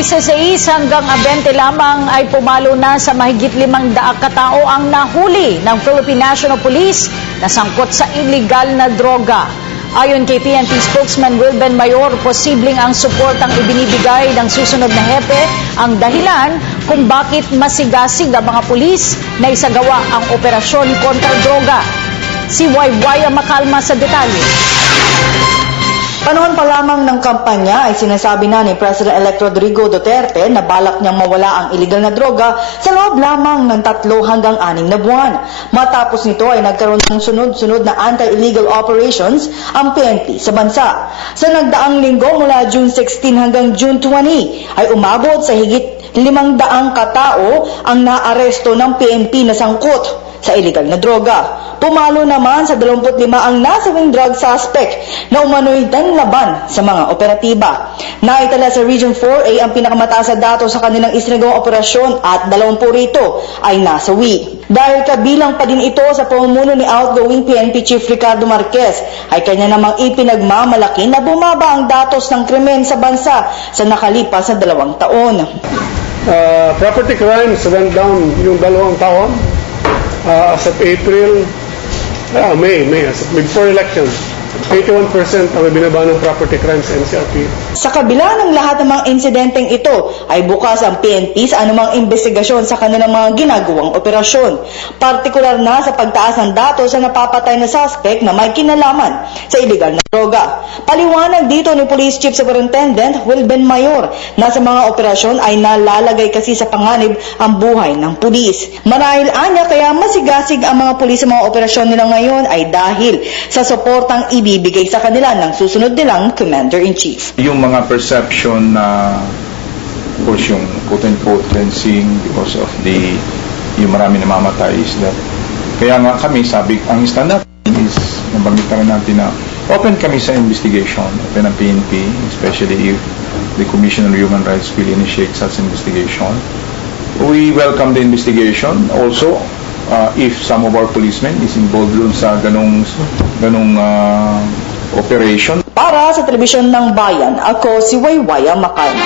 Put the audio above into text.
16 hanggang 20 lamang ay pumalo na sa mahigit 500 katao ang nahuli ng Philippine National Police na sangkot sa illegal na droga. Ayon kay PNP spokesman Wilben Mayor, posibleng ang suportang ibinibigay ng susunod na hepe ang dahilan kung bakit masigasig ang mga pulis na isagawa ang operasyon kontra droga. Si Waywaya Makalma sa detalye. Panahon pa lamang ng kampanya ay sinasabi na ni President-elect Rodrigo Duterte na balak niyang mawala ang iligal na droga sa loob lamang ng 3 hanggang 6 na buwan. Matapos nito ay nagkaroon ng sunod-sunod na anti-illegal operations ang PNP sa bansa. Sa nagdaang linggo mula June 16 hanggang June 20 ay umabot sa higit 500 katao ang naaresto ng PNP na sangkot sa illegal na droga. Pumalo naman sa 25 ang nasawing drug suspect na umano'y danlaban sa mga operatiba. Naitala sa Region 4A ang pinakamataas na datos sa kanilang isinagawang operasyon at 20 rito ay nasawi. Dahil kabilang pa din ito sa pamumuno ni outgoing PNP Chief Ricardo Marquez, ay kanya namang ipinagmamalaki na bumaba ang datos ng krimen sa bansa sa nakalipas na 2 taon. Property crimes went down yung 2 taon. As of April, May, as of before elections, 81% ang binaba ng property crimes sa NCRP. Sa kabila ng lahat ng mga insidenteng ito, ay bukas ang PNP sa anumang investigasyon sa kanilang mga ginagawang operasyon. Partikular na sa pagtaas ng datos sa napapatay na suspect na may kinalaman sa iligal na droga. Paliwanag dito ni Police Chief Superintendent Wilben Mayor na sa mga operasyon ay nalalagay kasi sa panganib ang buhay ng pulis. Marahil anya kaya masigasig ang mga pulis sa mga operasyon nila ngayon ay dahil sa suportang ibibigay sa kanila ng susunod nilang Commander-in-Chief. Yung mga perception na of course yung quote-unquote cleansing because of yung marami namamatay is that kaya nga kami sabi ang stand natin is nabanggit natin na open kami sa investigation, open ang PNP, especially if the Commission on Human Rights will initiate such investigation. We welcome the investigation. Also, if some of our policemen is involved dun sa ganong operation. Para sa Telebisyon ng Bayan, ako si Waywaya Makalma.